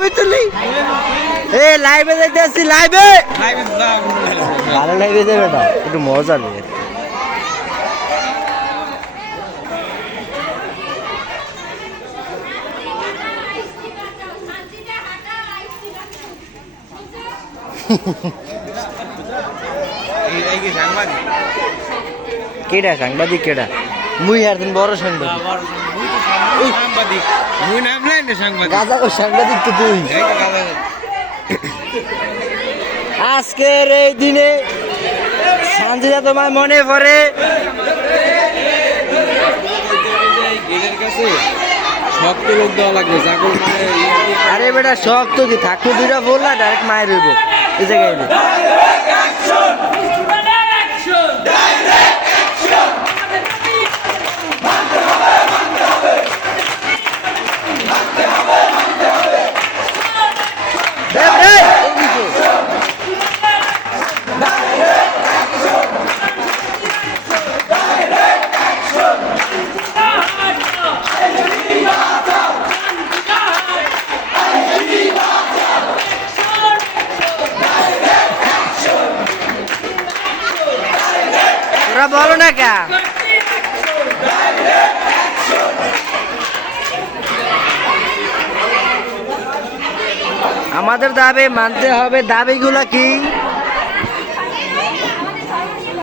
ছবি তুলি এ লাইভে যাইতে আসছি লাইভে ভালো লাইভে যাবে না একটু মজা নেই কেডা সাংবাদিক কেডা মুই আর দিন বড় সাংবাদিক গাজা কো সাংবাদিক তো তুই আজকের এই দিনে শান্তিটা তোমার মনে পড়ে শক্ত লোক দেওয়া লাগবে চাকর আরে বেটা শক্ত কি থাকবো দুইটা বললা ডাইরেক্ট মায়ের হইব এই জায়গায় তোরা বলো না কে আমাদের দাবি মানতে হবে দাবিগুলো কি